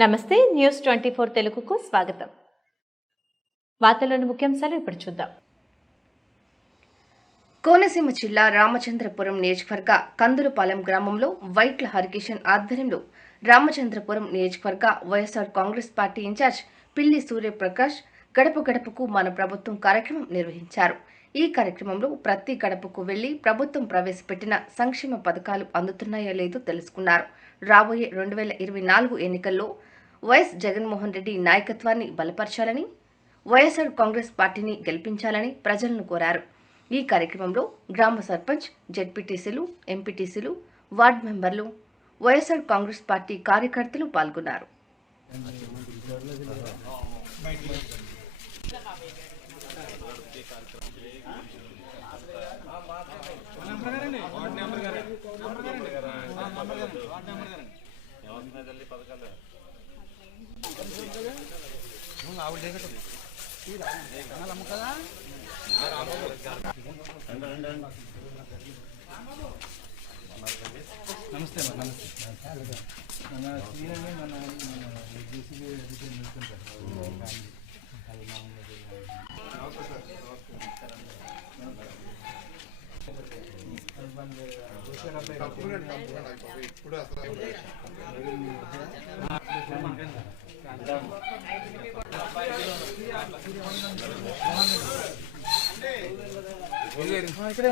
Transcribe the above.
నమస్తే న్యూస్ 24 తెలుగుకు స్వాగతం. వార్తల్లోని ముఖ్యాంశాలు ఇప్పుడు చూద్దాం. కోనసీమ జిల్లా రామచంద్రపురం నియోజకవర్గ కందులపాలెం గ్రామంలో వైట్ల హరికిషన్ ఆధ్వర్యంలో రామచంద్రపురం నియోజకవర్గ వైఎస్ఆర్ కాంగ్రెస్ పార్టీ ఇన్ఛార్జ్ పిల్లి సూర్యప్రకాష్ గడప గడపకు మన ప్రభుత్వం కార్యక్రమం నిర్వహించారు. ఈ కార్యక్రమంలో ప్రతి గడపకు వెళ్లి ప్రభుత్వం ప్రవేశపెట్టిన సంక్షేమ పథకాలు అందుతున్నాయో లేదో తెలుసుకున్నారు. రాబోయే 2024 ఎన్నికల్లో వైఎస్ జగన్మోహన్ రెడ్డి నాయకత్వాన్ని బలపరచాలని, వైఎస్ఆర్ కాంగ్రెస్ పార్టీని గెలిపించాలని ప్రజలను కోరారు. ఈ కార్యక్రమంలో గ్రామ సర్పంచ్, జెడ్పీటీసీలు, ఎంపీటీసీలు, వార్డు మెంబర్లు, వైఎస్ఆర్ కాంగ్రెస్ పార్టీ కార్యకర్తలు పాల్గొన్నారు. నమస్తే ఇక్కడే